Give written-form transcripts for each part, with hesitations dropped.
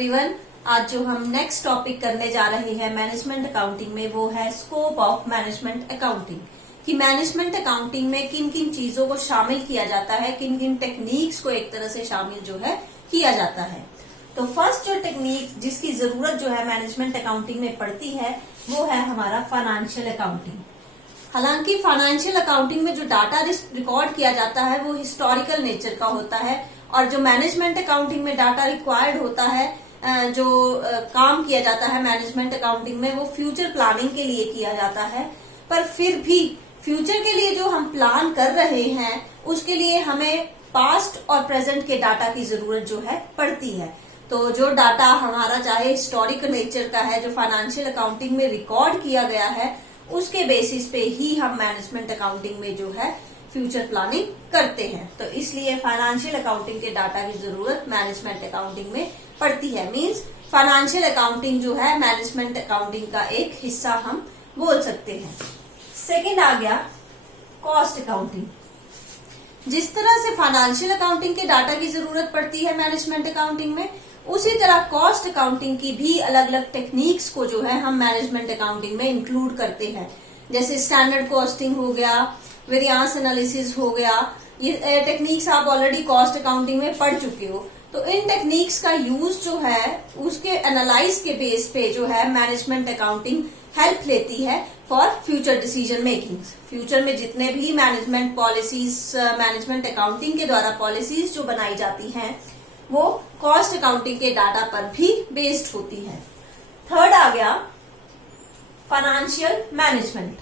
Everyone. आज जो हम नेक्स्ट टॉपिक करने जा रहे हैं मैनेजमेंट अकाउंटिंग में वो है स्कोप ऑफ मैनेजमेंट अकाउंटिंग। कि मैनेजमेंट अकाउंटिंग में किन किन चीजों को शामिल किया जाता है, किन किन टेक्निक्स को एक तरह से शामिल जो है किया जाता है। तो फर्स्ट जो टेक्निक जिसकी जरूरत जो है मैनेजमेंट अकाउंटिंग में पड़ती है वो है हमारा फाइनेंशियल अकाउंटिंग। हालांकि फाइनेंशियल अकाउंटिंग में जो डाटा रिकॉर्ड किया जाता है वो हिस्टोरिकल नेचर का होता है, और जो मैनेजमेंट अकाउंटिंग में डाटा रिक्वायर्ड होता है, जो काम किया जाता है मैनेजमेंट अकाउंटिंग में वो फ्यूचर प्लानिंग के लिए किया जाता है। पर फिर भी फ्यूचर के लिए जो हम प्लान कर रहे हैं उसके लिए हमें पास्ट और प्रेजेंट के डाटा की जरूरत जो है पड़ती है। तो जो डाटा हमारा चाहे हिस्टोरिकल नेचर का है, जो फाइनेंशियल अकाउंटिंग में रिकॉर्ड किया गया है, उसके बेसिस पे ही हम मैनेजमेंट अकाउंटिंग में जो है फ्यूचर प्लानिंग करते हैं। तो इसलिए फाइनेंशियल अकाउंटिंग के डाटा की जरूरत मैनेजमेंट अकाउंटिंग में पड़ती है। मींस फाइनेंशियल अकाउंटिंग जो है मैनेजमेंट अकाउंटिंग का एक हिस्सा हम बोल सकते हैं। सेकंड आ गया कॉस्ट अकाउंटिंग। जिस तरह से फाइनेंशियल अकाउंटिंग के डाटा की जरूरत पड़ती है मैनेजमेंट अकाउंटिंग में, उसी तरह कॉस्ट अकाउंटिंग की भी अलग अलग टेक्निक्स को जो है हम मैनेजमेंट अकाउंटिंग में इंक्लूड करते हैं। जैसे स्टैंडर्ड कॉस्टिंग हो गया, वेरिएंस एनालिसिस हो गया, ये टेक्निक्स आप ऑलरेडी कॉस्ट अकाउंटिंग में पढ़ चुके हो। तो इन टेक्निक्स का यूज जो है उसके एनालाइज के बेस पे जो है मैनेजमेंट अकाउंटिंग हेल्प लेती है for future decision making. Future में जितने भी मैनेजमेंट पॉलिसीज, मैनेजमेंट अकाउंटिंग के द्वारा पॉलिसीज जो बनाई जाती हैं वो कॉस्ट अकाउंटिंग के डाटा पर भी बेस्ड होती है। थर्ड आ गया फाइनेंशियल मैनेजमेंट।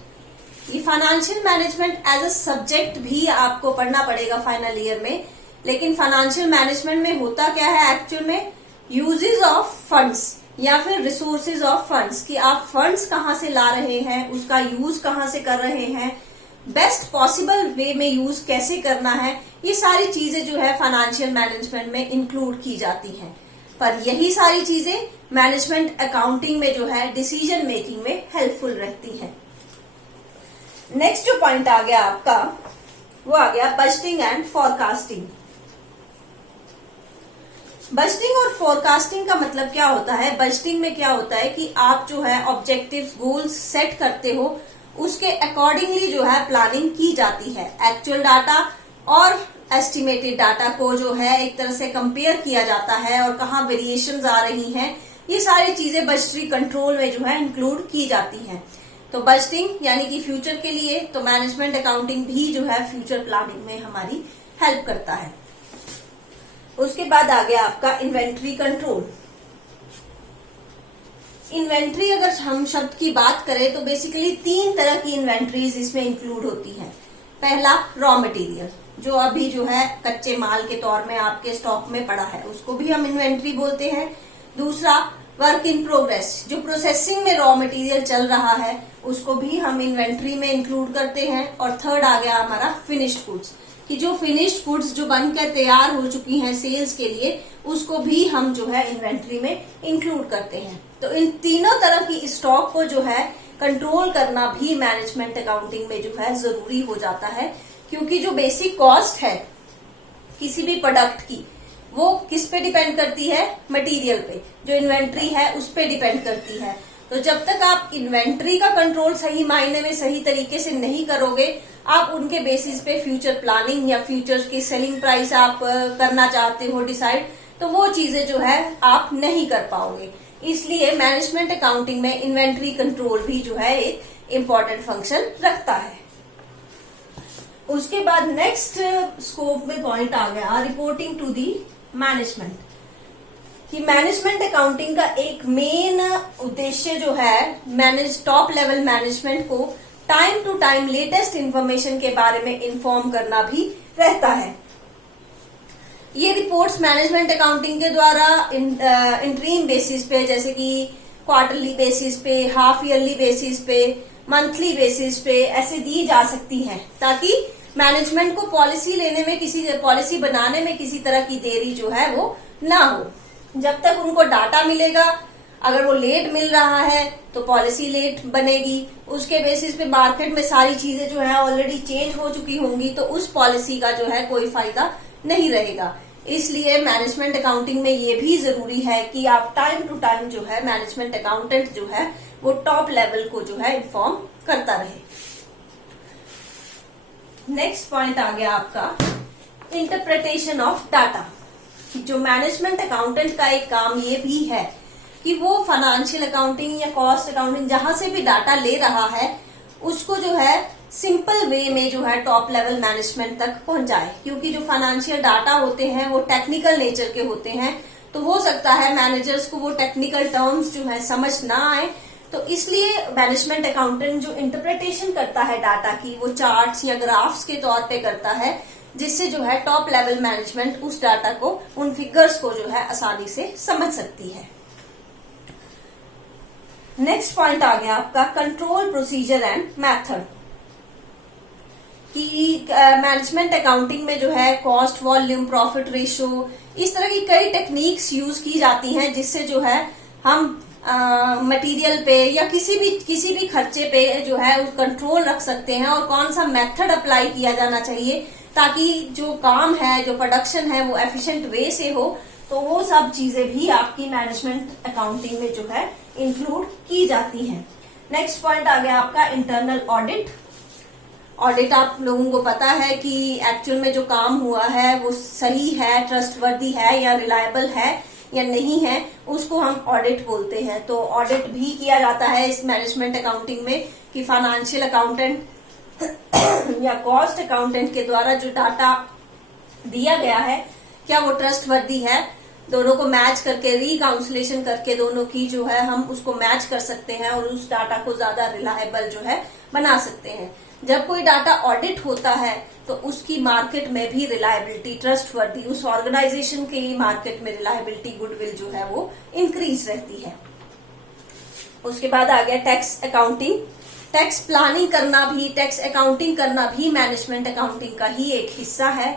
ये financial management as a subject भी आपको पढ़ना पड़ेगा फाइनल ईयर में। लेकिन फाइनेंशियल मैनेजमेंट में होता क्या है एक्चुअल में, यूजेस ऑफ फंड्स या फिर रिसोर्सेज ऑफ फंड्स, कि आप फंड्स कहाँ से ला रहे हैं, उसका यूज कहाँ से कर रहे हैं, बेस्ट पॉसिबल वे में यूज कैसे करना है, ये सारी चीजें जो है फाइनेंशियल मैनेजमेंट में इंक्लूड की जाती हैं। पर यही सारी चीजें मैनेजमेंट अकाउंटिंग में जो है डिसीजन मेकिंग में हेल्पफुल रहती हैं। नेक्स्ट जो पॉइंट आ गया आपका वो आ गया बजटिंग एंड फोरकास्टिंग। बजटिंग और फोरकास्टिंग का मतलब क्या होता है? बजटिंग में क्या होता है कि आप जो है ऑब्जेक्टिव्स, गोल्स सेट करते हो, उसके अकॉर्डिंगली जो है प्लानिंग की जाती है। एक्चुअल डाटा और एस्टिमेटेड डाटा को जो है एक तरह से कंपेयर किया जाता है और कहाँ वेरिएशंस आ रही हैं, ये सारी चीजें बजटरी कंट्रोल में जो है इंक्लूड की जाती हैं। तो बजटिंग यानी कि फ्यूचर के लिए, तो मैनेजमेंट अकाउंटिंग भी जो है फ्यूचर प्लानिंग में हमारी हेल्प करता है। उसके बाद आ गया आपका इन्वेंट्री कंट्रोल। इन्वेंट्री अगर हम शब्द की बात करें तो बेसिकली 3 तरह की इन्वेंट्रीज इसमें इंक्लूड होती है। पहला रॉ मटेरियल, जो अभी जो है कच्चे माल के तौर में आपके स्टॉक में पड़ा है, उसको भी हम इन्वेंट्री बोलते हैं। दूसरा वर्क इन प्रोग्रेस, जो प्रोसेसिंग में रॉ मटेरियल चल रहा है, उसको भी हम इन्वेंट्री में इंक्लूड करते हैं। और थर्ड आ गया हमारा फिनिश्ड गुड्स, कि जो फिनिश्ड गुड्स जो बनकर तैयार हो चुकी हैं सेल्स के लिए, उसको भी हम जो है इन्वेंट्री में इंक्लूड करते हैं। तो इन तीनों तरह की स्टॉक को जो है कंट्रोल करना भी मैनेजमेंट अकाउंटिंग में जो है जरूरी हो जाता है, क्योंकि जो बेसिक कॉस्ट है किसी भी प्रोडक्ट की वो किस पे डिपेंड करती है? मटेरियल पे। जो इन्वेंट्री है उस पे डिपेंड करती है। तो जब तक आप इन्वेंट्री का कंट्रोल सही मायने में सही तरीके से नहीं करोगे, आप उनके बेसिस पे फ्यूचर प्लानिंग या फ्यूचर की सेलिंग प्राइस आप करना चाहते हो डिसाइड, तो वो चीजें जो है आप नहीं कर पाओगे। इसलिए मैनेजमेंट अकाउंटिंग में इन्वेंट्री कंट्रोल भी जो है एक इम्पोर्टेंट फंक्शन रखता है। उसके बाद नेक्स्ट स्कोप में पॉइंट आ गया रिपोर्टिंग टू दी मैनेजमेंट। कि मैनेजमेंट अकाउंटिंग का एक मेन उद्देश्य जो है टॉप लेवल मैनेजमेंट को time to time latest information के बारे में इंफॉर्म करना भी रहता है। ये रिपोर्ट्स मैनेजमेंट अकाउंटिंग के द्वारा इंटरीम बेसिस पे, जैसे कि क्वार्टरली बेसिस पे, हाफ ईयरली बेसिस पे, मंथली बेसिस पे ऐसे दी जा सकती हैं, ताकि मैनेजमेंट को पॉलिसी लेने में, पॉलिसी बनाने में किसी तरह की देरी जो है वो ना हो। जब तक उनको डाटा मिलेगा, अगर वो लेट मिल रहा है तो पॉलिसी लेट बनेगी, उसके बेसिस पे मार्केट में सारी चीजें जो है ऑलरेडी चेंज हो चुकी होंगी, तो उस पॉलिसी का जो है कोई फायदा नहीं रहेगा। इसलिए मैनेजमेंट अकाउंटिंग में ये भी जरूरी है कि आप टाइम टू टाइम जो है मैनेजमेंट अकाउंटेंट जो है वो टॉप लेवल को जो है इन्फॉर्म करता रहे। नेक्स्ट पॉइंट आ गया आपका इंटरप्रिटेशन ऑफ डाटा। जो मैनेजमेंट अकाउंटेंट का एक काम ये भी है कि वो फाइनेंशियल अकाउंटिंग या कॉस्ट अकाउंटिंग जहां से भी डाटा ले रहा है उसको जो है सिंपल वे में जो है टॉप लेवल मैनेजमेंट तक पहुंचाए, क्योंकि जो फाइनेंशियल डाटा होते हैं वो टेक्निकल नेचर के होते हैं, तो हो सकता है मैनेजर्स को वो टेक्निकल टर्म्स जो है समझ ना आए। तो इसलिए मैनेजमेंट अकाउंटेंट जो इंटरप्रिटेशन करता है डाटा की वो चार्ट्स या ग्राफ्स के तौर पे करता है, जिससे जो है टॉप लेवल मैनेजमेंट उस डाटा को, उन फिगर्स को जो है आसानी से समझ सकती है। नेक्स्ट पॉइंट आ गया आपका कंट्रोल प्रोसीजर एंड मेथड, कि मैनेजमेंट अकाउंटिंग में जो है कॉस्ट, वॉल्यूम, प्रॉफिट रेशियो, इस तरह की कई टेक्निक्स यूज की जाती हैं जिससे जो है हम मटेरियल पे या किसी भी खर्चे पे जो है कंट्रोल रख सकते हैं, और कौन सा मेथड अप्लाई किया जाना चाहिए ताकि जो काम है, जो प्रोडक्शन है वो एफिशिएंट वे से हो। तो वो सब चीजें भी आपकी मैनेजमेंट अकाउंटिंग में जो है इंक्लूड की जाती हैं। नेक्स्ट पॉइंट आ गया आपका इंटरनल ऑडिट। ऑडिट आप लोगों को पता है कि एक्चुअल में जो काम हुआ है वो सही है, ट्रस्टवर्दी है या रिलायबल है या नहीं है, उसको हम ऑडिट बोलते हैं। तो ऑडिट भी किया जाता है इस मैनेजमेंट अकाउंटिंग में कि फाइनेंशियल अकाउंटेंट या कॉस्ट अकाउंटेंट के द्वारा जो डाटा दिया गया है क्या वो ट्रस्टवर्दी है। दोनों को मैच करके, रिकाउंसलेशन करके दोनों की जो है हम उसको मैच कर सकते हैं और उस डाटा को ज्यादा रिलायबल जो है बना सकते हैं। जब कोई डाटा ऑडिट होता है तो उसकी मार्केट में भी रिलायबिलिटी, ट्रस्टवर्दी, उस ऑर्गेनाइजेशन की मार्केट में रिलायबिलिटी, गुडविल जो है वो इंक्रीज रहती है। उसके बाद आ गया टैक्स अकाउंटिंग। टैक्स प्लानिंग करना भी, टैक्स अकाउंटिंग करना भी मैनेजमेंट अकाउंटिंग का ही एक हिस्सा है।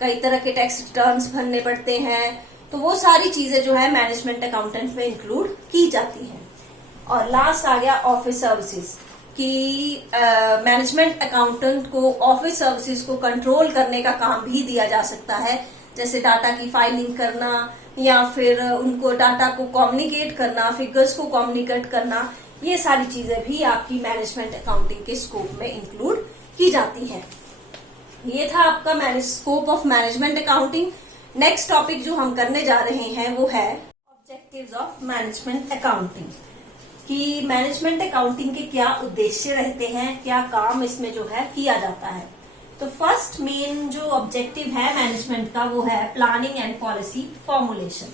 कई तरह के टैक्स रिटर्न्स भरने पड़ते हैं, तो वो सारी चीजें जो है मैनेजमेंट अकाउंटेंट में इंक्लूड की जाती हैं। और लास्ट आ गया ऑफिस सर्विसेज, कि मैनेजमेंट अकाउंटेंट को ऑफिस सर्विसेज को कंट्रोल करने का काम भी दिया जा सकता है, जैसे डाटा की फाइलिंग करना या फिर उनको डाटा को कम्युनिकेट करना, फिगर्स को कम्युनिकेट करना, ये सारी चीजें भी आपकी मैनेजमेंट अकाउंटिंग के स्कोप में इंक्लूड की जाती हैं। ये था आपका scope of management accounting. Next topic जो हम करने जा रहे हैं वो है ऑब्जेक्टिव्स ऑफ मैनेजमेंट अकाउंटिंग, कि मैनेजमेंट अकाउंटिंग के क्या उद्देश्य रहते हैं, क्या काम इसमें जो है किया जाता है। तो फर्स्ट मेन जो ऑब्जेक्टिव है मैनेजमेंट का वो है प्लानिंग एंड पॉलिसी फॉर्मुलेशन,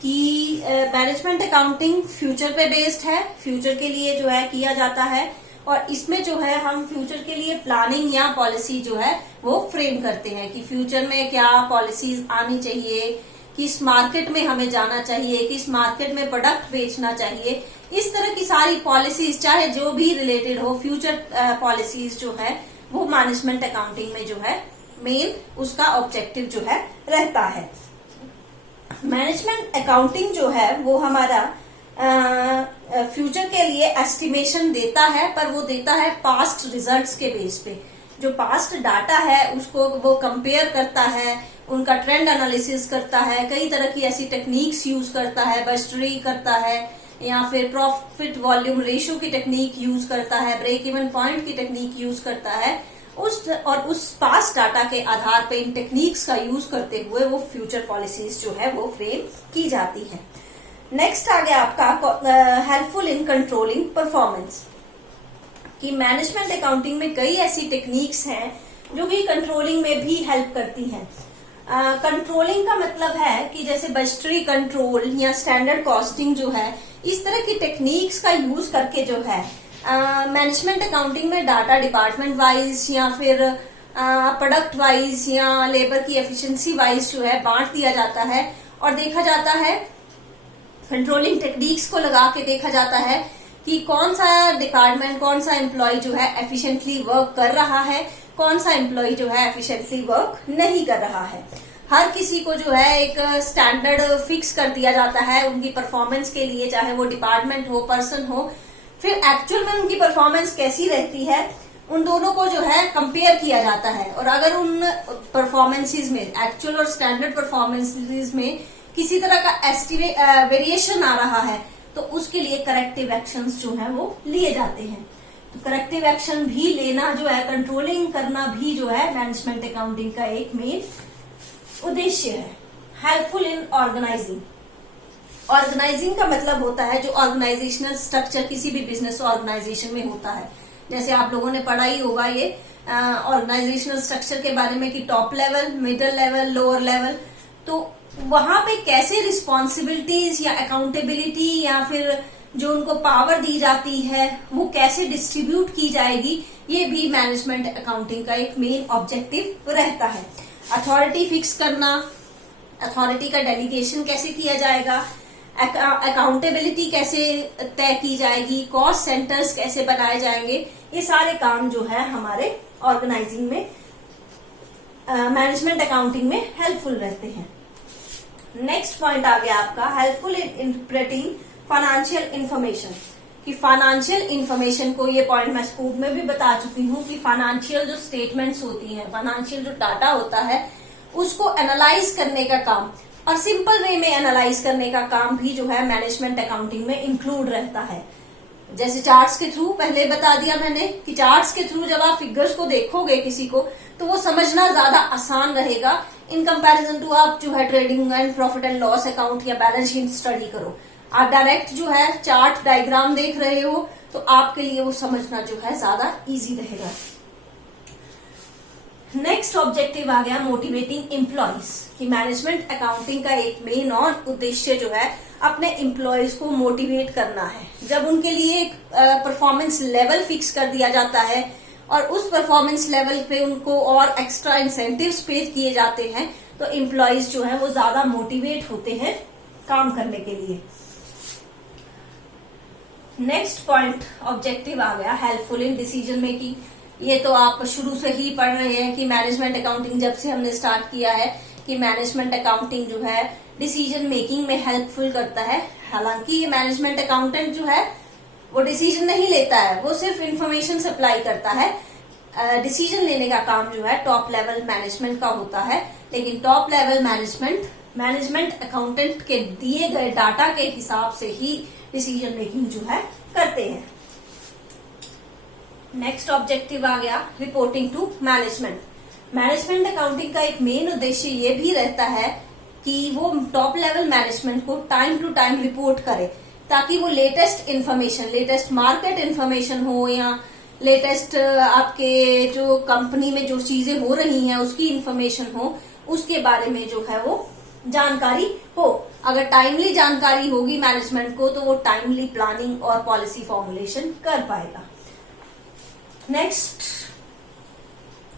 कि मैनेजमेंट अकाउंटिंग फ्यूचर पे बेस्ड है, फ्यूचर के लिए जो है किया जाता है, और इसमें जो है हम फ्यूचर के लिए प्लानिंग या पॉलिसी जो है वो फ्रेम करते हैं कि फ्यूचर में क्या पॉलिसीज आनी चाहिए, किस मार्केट में हमें जाना चाहिए, किस मार्केट में प्रोडक्ट बेचना चाहिए, इस तरह की सारी पॉलिसीज, चाहे जो भी रिलेटेड हो, फ्यूचर पॉलिसीज जो है वो मैनेजमेंट अकाउंटिंग में जो है मेन उसका ऑब्जेक्टिव जो है रहता है। मैनेजमेंट अकाउंटिंग जो है वो हमारा फ्यूचर के लिए एस्टिमेशन देता है, पर वो देता है पास्ट रिजल्ट्स के बेस पे। जो पास्ट डाटा है उसको वो कंपेयर करता है, उनका ट्रेंड एनालिसिस करता है, कई तरह की ऐसी टेक्निक्स यूज करता है, बजटरी करता है या फिर प्रॉफिट वॉल्यूम रेशियो की टेक्निक यूज करता है, ब्रेक इवन पॉइंट की टेक्निक यूज करता है। उस पास्ट डाटा के आधार पे इन टेक्निक्स का यूज करते हुए वो फ्यूचर पॉलिसीज जो है वो फ्रेम की जाती है। नेक्स्ट आ गया आपका हेल्पफुल इन कंट्रोलिंग परफॉर्मेंस, कि मैनेजमेंट अकाउंटिंग में कई ऐसी टेक्निक्स हैं जो कि कंट्रोलिंग में भी हेल्प करती हैं। कंट्रोलिंग का मतलब है कि जैसे बजटरी कंट्रोल या स्टैंडर्ड कॉस्टिंग जो है, इस तरह की टेक्निक्स का यूज करके जो है मैनेजमेंट अकाउंटिंग में डाटा डिपार्टमेंट वाइज या फिर प्रोडक्ट वाइज या लेबर की एफिशिएंसी वाइज जो है बांट दिया जाता है, और देखा जाता है कंट्रोलिंग टेक्निक्स को लगा के देखा जाता है कि कौन सा डिपार्टमेंट, कौन सा एम्प्लॉय जो है एफिशिएंटली वर्क कर रहा है, कौन सा एम्प्लॉय जो है एफिशिएंटली वर्क नहीं कर रहा है। हर किसी को जो है एक स्टैंडर्ड फिक्स कर दिया जाता है उनकी परफॉर्मेंस के लिए, चाहे वो डिपार्टमेंट हो, पर्सन हो। फिर एक्चुअल में उनकी परफॉर्मेंस कैसी रहती है उन दोनों को जो है कंपेयर किया जाता है, और अगर उन परफॉर्मेंसेस में, एक्चुअल और स्टैंडर्ड परफॉर्मेंसेस में किसी तरह का वेरिएशन आ रहा है तो उसके लिए करेक्टिव एक्शंस जो है वो लिए जाते हैं। तो करेक्टिव एक्शन भी लेना जो है, कंट्रोलिंग करना भी जो है मैनेजमेंट अकाउंटिंग का एक मेन उद्देश्य है। Helpful in organising. ऑर्गेनाइजिंग का मतलब होता है जो ऑर्गेनाइजेशनल स्ट्रक्चर किसी भी बिजनेस ऑर्गेनाइजेशन में होता है। जैसे आप लोगों ने पढ़ा ही होगा ये ऑर्गेनाइजेशनल स्ट्रक्चर के बारे में कि top level, middle level, lower level. तो वहां पे कैसे रिस्पॉन्सिबिलिटीज या अकाउंटेबिलिटी या फिर जो उनको पावर दी जाती है वो कैसे डिस्ट्रीब्यूट की जाएगी, ये भी मैनेजमेंट अकाउंटिंग का एक मेन ऑब्जेक्टिव रहता है। अथॉरिटी फिक्स करना, अथॉरिटी का डेलीगेशन कैसे किया जाएगा, अकाउंटेबिलिटी कैसे तय की जाएगी, कॉस्ट सेंटर्स कैसे बनाए जाएंगे, ये सारे काम जो है हमारे ऑर्गेनाइजिंग में, मैनेजमेंट अकाउंटिंग में हेल्पफुल रहते हैं। नेक्स्ट पॉइंट आ गया आपका helpful in interpreting financial information. कि फाइनेंशियल इंफॉर्मेशन को, ये पॉइंट मैं स्कूल में भी बता चुकी हूँ कि फाइनेंशियल जो स्टेटमेंट्स होती हैं, फाइनेंशियल जो डाटा होता है उसको एनालाइज करने का काम और सिंपल वे में एनालाइज करने का काम भी जो है मैनेजमेंट अकाउंटिंग में इंक्लूड रहता है। जैसे चार्ट्स के थ्रू, पहले बता दिया मैंने कि चार्ट्स के थ्रू जब आप फिगर्स को देखोगे किसी को तो वो समझना ज्यादा आसान रहेगा इन कंपैरिजन टू आप जो है trading and profit and loss account या बैलेंस शीट स्टडी करो। आप डायरेक्ट जो है चार्ट डायग्राम देख रहे हो तो आपके लिए वो समझना जो है ज्यादा इजी रहेगा। नेक्स्ट ऑब्जेक्टिव आ गया मोटिवेटिंग एम्प्लॉयज। कि मैनेजमेंट अकाउंटिंग का एक मेन और उद्देश्य जो है अपने एम्प्लॉयज को मोटिवेट करना है। जब उनके लिए एक परफॉर्मेंस लेवल फिक्स कर दिया जाता है और उस परफॉर्मेंस लेवल पे उनको और एक्स्ट्रा इंसेंटिव्स पे किए जाते हैं तो एम्प्लॉयज जो है वो ज्यादा मोटिवेट होते हैं काम करने के लिए। नेक्स्ट पॉइंट ऑब्जेक्टिव आ गया हेल्पफुल इन डिसीजन मेकिंग। ये तो आप शुरू से ही पढ़ रहे हैं कि मैनेजमेंट अकाउंटिंग जब से हमने स्टार्ट किया है कि मैनेजमेंट अकाउंटिंग जो है डिसीजन मेकिंग में हेल्पफुल करता है। हालांकि ये मैनेजमेंट अकाउंटेंट जो है वो डिसीजन नहीं लेता है, वो सिर्फ इंफॉर्मेशन सप्लाई करता है। डिसीजन लेने का काम जो है टॉप लेवल मैनेजमेंट का होता है, लेकिन टॉप लेवल मैनेजमेंट अकाउंटेंट के दिए गए डाटा के हिसाब से ही डिसीजन मेकिंग जो है करते हैं। नेक्स्ट ऑब्जेक्टिव आ गया reporting to management. Management accounting का एक मेन उद्देश्य ये भी रहता है कि वो टॉप लेवल मैनेजमेंट को टाइम टू टाइम रिपोर्ट करे ताकि वो latest information, latest market information हो या लेटेस्ट आपके जो कंपनी में जो चीजें हो रही हैं उसकी इन्फॉर्मेशन हो, उसके बारे में जो है वो जानकारी हो। अगर टाइमली जानकारी होगी मैनेजमेंट को तो वो टाइमली प्लानिंग और पॉलिसी फॉर्मुलेशन कर पाएगा। Next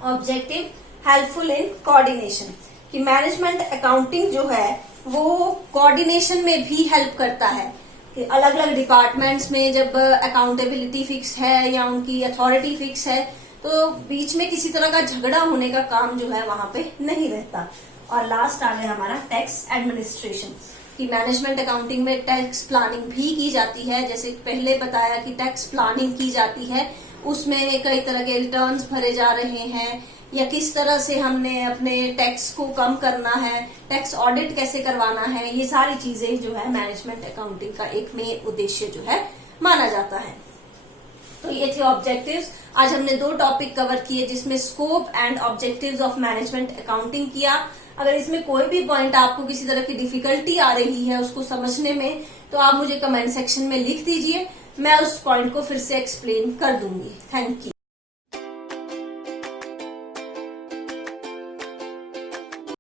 objective helpful in coordination. कि मैनेजमेंट अकाउंटिंग जो है वो कोऑर्डिनेशन में भी हेल्प करता है कि अलग अलग डिपार्टमेंट्स में जब अकाउंटेबिलिटी फिक्स है या उनकी अथॉरिटी फिक्स है तो बीच में किसी तरह का झगड़ा होने का काम जो है वहां पे नहीं रहता। और लास्ट आ गया हमारा टैक्स एडमिनिस्ट्रेशन। कि मैनेजमेंट अकाउंटिंग में टैक्स प्लानिंग भी की जाती है। जैसे पहले बताया कि टैक्स प्लानिंग की जाती है, उसमें कई तरह के रिटर्न्स भरे जा रहे हैं या किस तरह से हमने अपने टैक्स को कम करना है, टैक्स ऑडिट कैसे करवाना है, ये सारी चीजें जो है मैनेजमेंट अकाउंटिंग का एक मेन उद्देश्य जो है माना जाता है। तो ये थे ऑब्जेक्टिव्स। आज हमने 2 टॉपिक कवर किए जिसमें scope and objectives of management accounting किया। अगर इसमें कोई भी पॉइंट आपको किसी तरह की डिफिकल्टी आ रही है उसको समझने में तो आप मुझे कमेंट सेक्शन में लिख दीजिए, मैं उस पॉइंट को फिर से एक्सप्लेन कर दूंगी। Thank you.